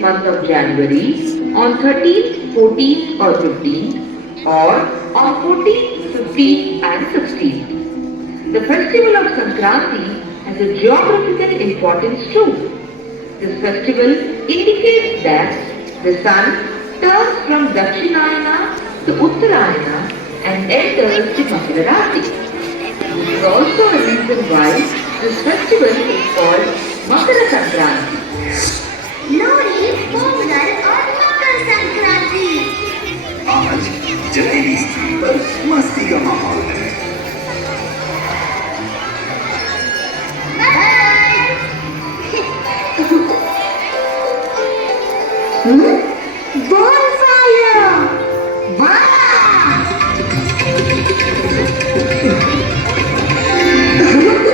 month of January on 13th, 14th or 15th or on 14th, 15th and 16th. The festival of Sankranti has a geographical importance too. This festival indicates that the sun turns from Dakshinayana to Uttarayana and enters the Makara Rasi. This is also a reason why this festival is called Makara Sankranti. Lohri, Pongal और मकर संक्रांति। आज jalebi street पर मस्ती का माहौल है। Bonfire! वाह!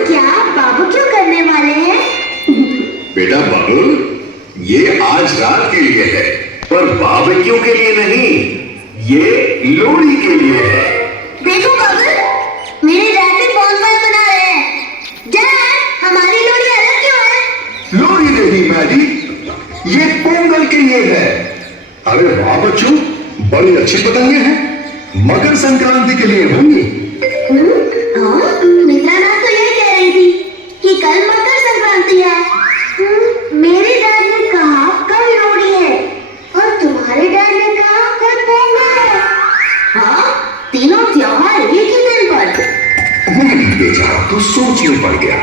क्या बाबू क्यों करने वाले हैं? बेटा बाबुल, ये आज रात के लिए है, पर बारबेक्यू के लिए नहीं, ये लोहड़ी के लिए है। देखो बाबू, मेरे डैड भी बॉनफायर बना रहे हैं। डैड, हमारी लोहड़ी अलग क्यों है? लोहड़ी नहीं मैडी, ये पोंगल के लिए है। अरे वाह बच्चों, बड़ी अच्छी पतंगे हैं। मकर संक्रांति के लिए होंगी। हाँ, मित्रा नाथ तो यही कह रही थी कि कल मकर संक्रांति है। मेरे डैड ने कहा कल लोहड़ी है और तुम्हारे डैड ने कहा कल पोंगल है। हाँ, तीनों त्योहार एक ही दिन पर। मैडी बेचारा तो सोच में पड़ गया।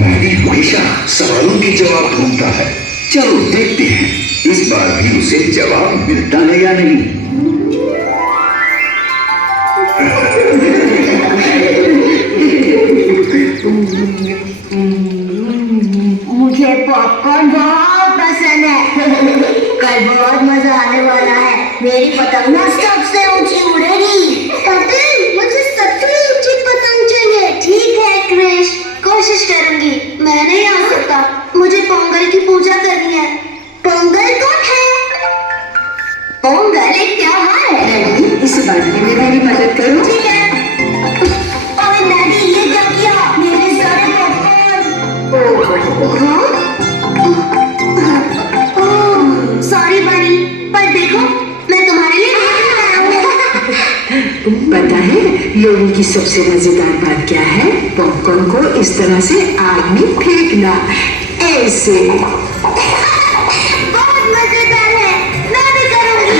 मैडी हमेशा सवालों के जवाब ढूंढता है। चलो देखते हैं इस बार भी उसे जवाब मिलता है या नहीं। मुझे पॉपकॉर्न बहुत पसंद है। कल बहुत मजा आने वाला है। मेरी पतंग सबसे ऊंची उड़ेगी। कपिल, मुझे सबसे ऊंची पतंग चाहिए। ठीक है क्रिश, कोशिश करूंगी। मैं नहीं आ सकता, मुझे पोंगल की पूजा करनी है। पोंगल कौन है? पोंगल एक त्योहार है। इस बारे में मेरी मदद करो। ठीक है। ओए डैडी, ये क्या किया? मेरे सारे पॉपकॉर्न। सॉरी बनी, पर देखो मैं तुम्हारे लिए लाया हूँ। पता है लोहड़ी की सबसे मजेदार बात क्या है? पॉपकॉर्न को इस तरह से आग में फेंकना, ऐसे। बहुत मजेदार है, मैं भी करूंगी।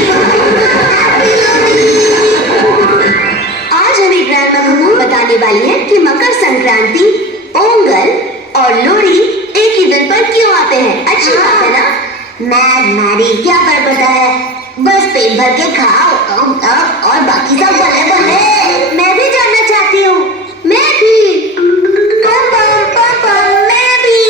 आज हमें ग्रैंडमा बताने वाली है कि मकर संक्रांति, पोंगल और लोहड़ी एक ही दिन पर क्यों आते हैं। अच्छी बात है ना? मैरी, क्या फर्क पड़ता है? बस पेट भर के खाओ और बाकी सब भले भले। मैं भी जानना चाहती हूँ। मैं भी। मैं भी।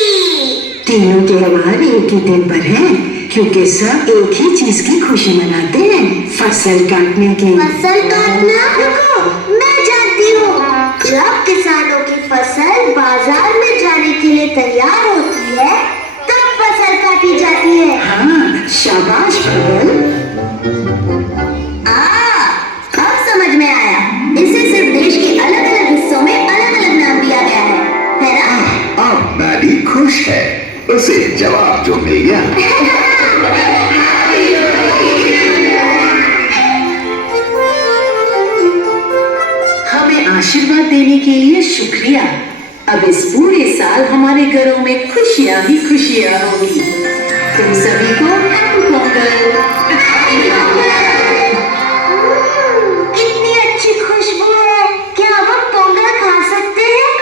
तीनों त्योहार एक ही दिन पर हैं, क्योंकि सब एक ही चीज की खुशी मनाते हैं, फसल काटने की। फसल काटना? रुको, मैं जानती हूँ। जब किसानों की फसल बाजार में जाने के लिए तैयार होती है, तब फसल काटी जाती है। हाँ, शाबाश प्रबल। अब समझ में आया। इसे सिर्फ देश के अलग अलग हिस्सों में अलग अलग नाम दिया गया है ना? अब मैडी खुश है, उसे जवाब जो मिल गया। हमें आशीर्वाद देने के लिए शुक्रिया। अब इस पूरे साल हमारे घरों में खुशियां ही खुशियां होगी। तुम सभी को हैप्पी पोंगल। कितनी अच्छी खुशबू है। क्या हम पोंगल खा सकते हैं?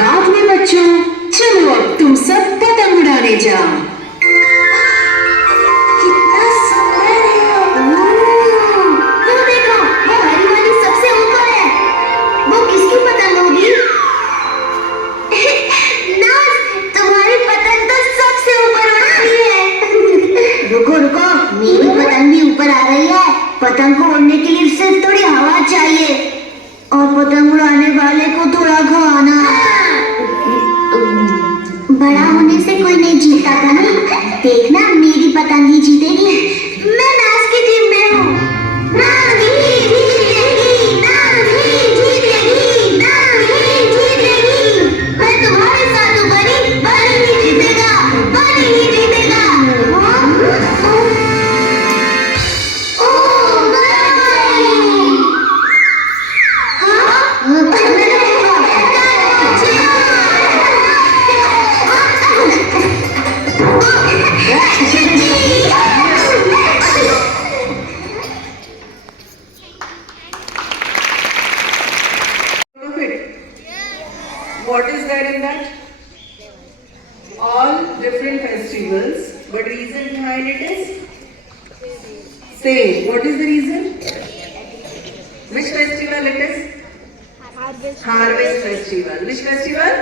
बाद में बच्चों, चलो अब तुम सब पतंग उड़ाने जाओ। कितना सुंदर है। वो देखो, वो हरी वाली सबसे ऊपर है। वो किसकी पतंग होगी? नाज, तुम्हारी पतंग तो सबसे ऊपर उड़ती है। रुको रुको, मेरी पतंग भी ऊपर आ रही है। पतंग को उड़ने के लिए सिर्फ थोड़ी हवा चाहिए और पतंग उड़ाने वाले को थोड़ा खाना। बड़ा होने से कोई नहीं जीता था ना? देखना, मेरी पतंग ही जीतेगी। मैं नाज की टीम में हूँ। नाज ही जीतेगी, नाज ही जीतेगी, नाज ही जीतेगी। मैं तुम्हारे साथ हूँ बनी, बनी ही जीतेगा, बनी ही जीतेगा। all different festivals, but reason behind it is same. What is the reason? Which festival it is? Harvest festival. Which festival?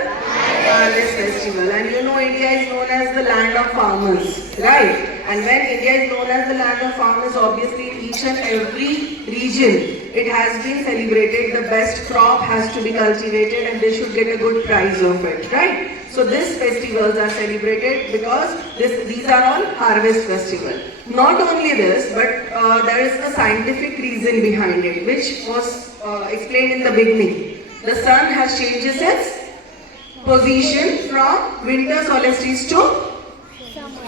Harvest festival. And you know India is known as the land of farmers, right? And when India is known as the land of farmers, obviously in each and every region it has been celebrated. The best crop has to be cultivated and they should get a good price of it, right? So these festivals are celebrated because these are all harvest festivals. Not only this, but there is a scientific reason behind it, which was explained in the beginning. The sun has changed its position from winter solstice to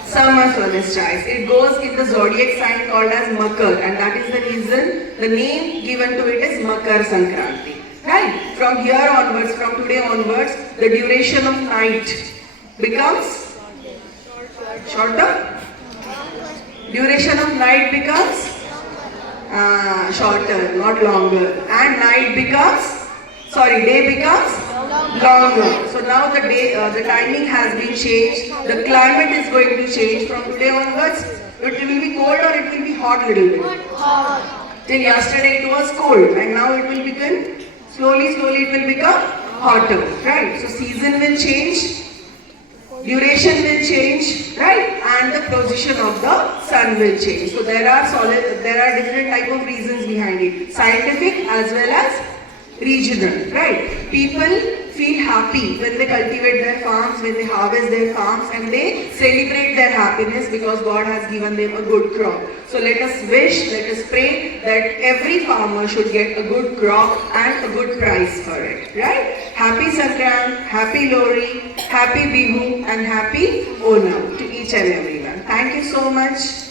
summer solstice. It goes in the zodiac sign called as Makar, and that is the reason the name given to it is Makar Sankranti. Right? From here onwards, from today onwards, the duration of night becomes shorter. Duration of night becomes shorter, not longer. And night becomes, day becomes longer. So now the timing has been changed. The climate is going to change. From today onwards, it will be cold or it will be hot little bit. Till yesterday it was cold and now it will become, slowly it will become hotter. Right? So season will change. Duration will change, right? And the position of the sun will change. So there are different type of reasons behind it. Scientific as well as regional, right? People feel happy when they cultivate their farms, when they harvest their farms, and they celebrate their happiness because God has given them a good crop. So let us wish, let us pray that every farmer should get a good crop and a good price for it, right? Happy Sankrant, happy Lohri, happy Bihu, and happy Onam to each and everyone. Thank you so much.